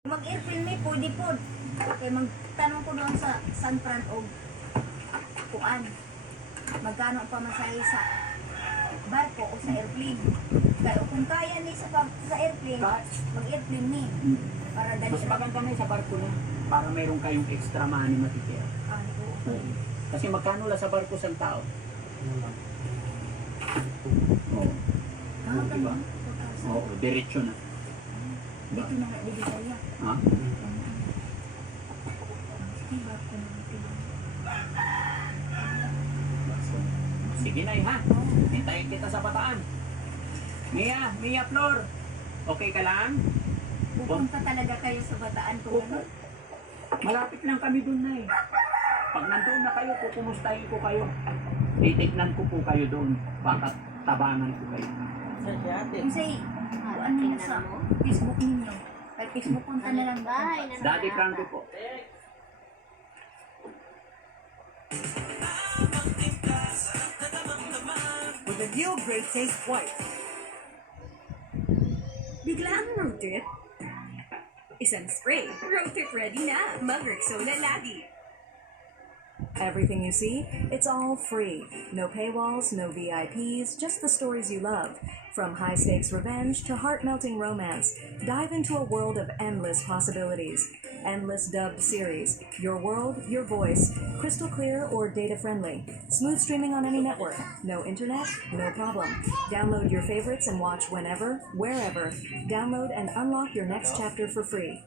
Mag-airplane may pwede po. Kaya magtanong ko doon sa San Fran o kuan. Magkano ang pamasahe sa barko o sa airplane. Kaya kung kaya ni sa airplane, mag-airplane ni. Para dali. Mas maganda na sa barko na para meron kayong extra money matitira. Kasi magkano lang sa barko sa tao? Oo. Diba? Oo, diretso na. Dito na nga, dito kaya. Ha? Sige na ha. Hintayin kita sa Bataan. Mia Flor. Okay ka lang? Pupunta talaga kayo sa Bataan kung ano? Malapit lang kami dun na Pag nandoon na kayo, kukumustahin ko kayo. Titignan ko po kayo doon. Baka tabangan ko kayo. Kasi, ano na sa Facebook ninyo. Kay Facebook punta na lang ba? Daddy Franco po. With a new Great Taste White. Bigla ang road trip? Isang spray. Road trip ready na. Mag-Rexona lagi. Everything you see, it's all free. No paywalls, no VIPs, just the stories you love. From high-stakes revenge to heart-melting romance, dive into a world of endless possibilities. Endless dubbed series. Your world, your voice. Crystal clear or data-friendly. Smooth streaming on any network. No internet? No problem. Download your favorites and watch whenever, wherever. Download and unlock your next chapter for free.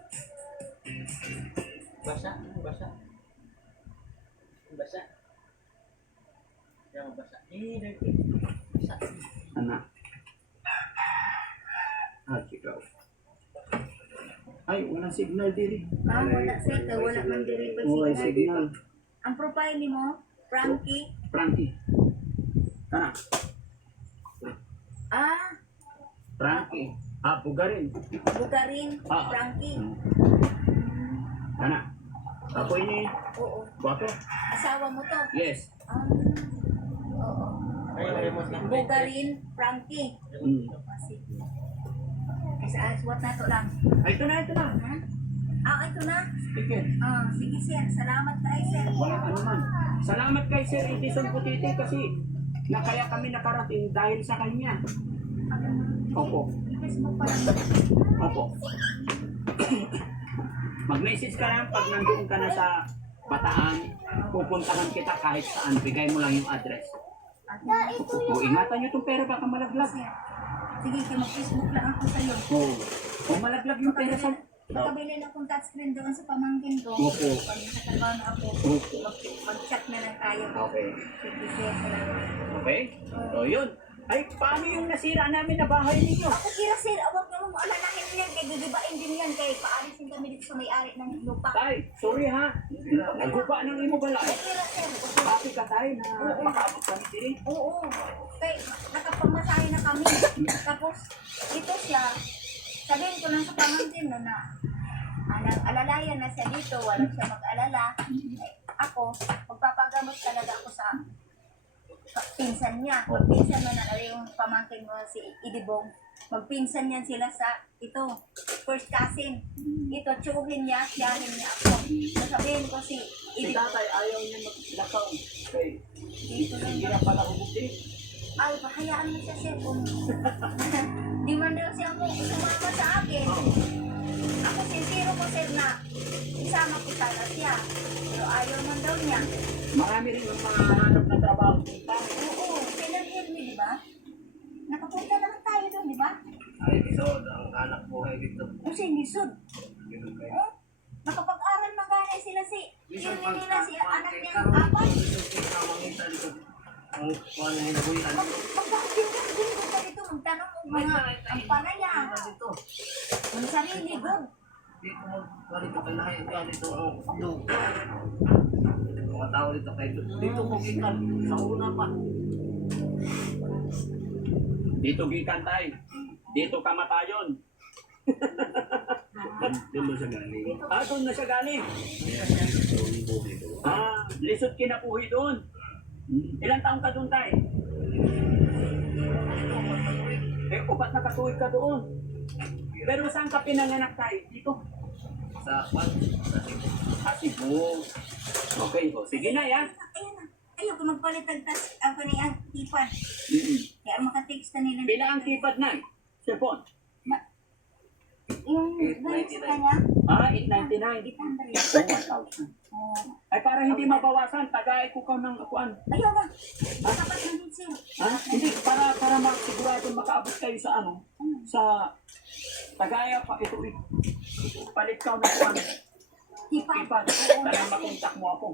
Basa. Yang basa. Basa. Anak. Ikaw. Ay, walang signal diri. Wala sir. Kaya wala man diri pa Wala signal. signal. Ang profile ni mo, Frankie. Frankie. Tara. Frankie. Bugarin. Bugarin, Ah. Frankie. Tara. Ako ini. Oo. Guwapo? Asawa mo to. Yes. Oo. Ay, remote lang. Bugarin, Frankie. Sige. What na to lang? Ay, ito na. Ha? Ito na. Sige. Sige sir. Salamat tayo sir. Wala ano man. Salamat kay Sir Edison Putiti kasi kaya kami nakarating dahil sa kanya. Opo. Facebook pa lang. Opo. Mag-message ka lang pag nandoon ka na sa Bataan. Pupuntahan kita kahit saan. Bigay mo lang yung address. O, ingatan nyo itong pera baka malaglag. Sige, mag-Facebook lang ako sa'yo. O malaglag yung pera sa... Nakabili na akong touchscreen doon sa pamangkin ko. Opo. Pag nakatrabaho na ako, Opo. mag-chat na lang tayo. Okay. Sige sir, salamat. Okay? So, yun. Ay, paano yung nasira namin na bahay ninyo? Ako kira sir, awag na mo alalahin yan, kay gigibain din yan, kay paalisin kami dito sa may-ari ng lupa. Tay, sorry ha. Nagguba ng imo balay. Kira sir, Happy ka tayo na makaabot kami diri. oo. Kay nakapamasahe na kami. Tapos, ito siya, sabihin ko lang sa pamangkin no na alalayan na siya dito, walang siya mag-alala. Ako, magpapagamot talaga ako sa pinsan niya. Magpinsan mo na yung pamangkin mo si Idibong. Magpinsan yan sila sa ito, first cousin. Ito, tsuhin niya, siyahin niya ako. Sasabihin ko si Si Idibong. tatay ayaw niya maglakaw. Okay. Dito lang Hindi na pala ubukti. ay, bahayaan mo siya sir kung di man daw siya mo sumama sa akin. Ako sincero ko sir na isama ko sana siya. Pero ayaw man daw niya. Marami rin ang mahanap ng trabaho dito. Oo, pinag-hear me, di ba? Nakapunta naman tayo doon, di ba? Ay, so, ang anak ko ay dito. Kung sinisod. Ganun kayo. Oh, nakapag-aral na ganay sila si Irene nila, si anak niya ang apat. Ang kuwan na hinabuyan. Magpapagdingin ka dito, magtanong mo mga ang panaya. Dito. Ang sarili, good. Dito mo, dito kailangan ka dito. Mga tao dito kayo. Dito mo ikan. Sa una pa. Dito gikan tayo. Dito kamatayon. Doon mo siya galing. Doon na siya galing. Lisod kinapuhi doon. Ilang taong ka doon tayo? Upat na katuwid ka doon. Pero saan ka pinanganak tayo? Dito. Sa kwan, sa Cebu. Cebu. Okay, o. Sige na, ya. Ayan na. Ayaw ko magpalit ang tas, ako ni ang keypad. Kaya makatext na nila. Pila ang keypad na? Cellphone? Yung range kanya, 899. 800. 1,000. Oh. Ay, para hindi mabawasan, tagay ko ka ng kuan. Ayaw na. Sapat na din sir. Hindi, para masigurado makaabot kayo sa ano, sa tagaya pa ito. Palit ka ng kuan. Keypad. Ipa, para makontak mo ako.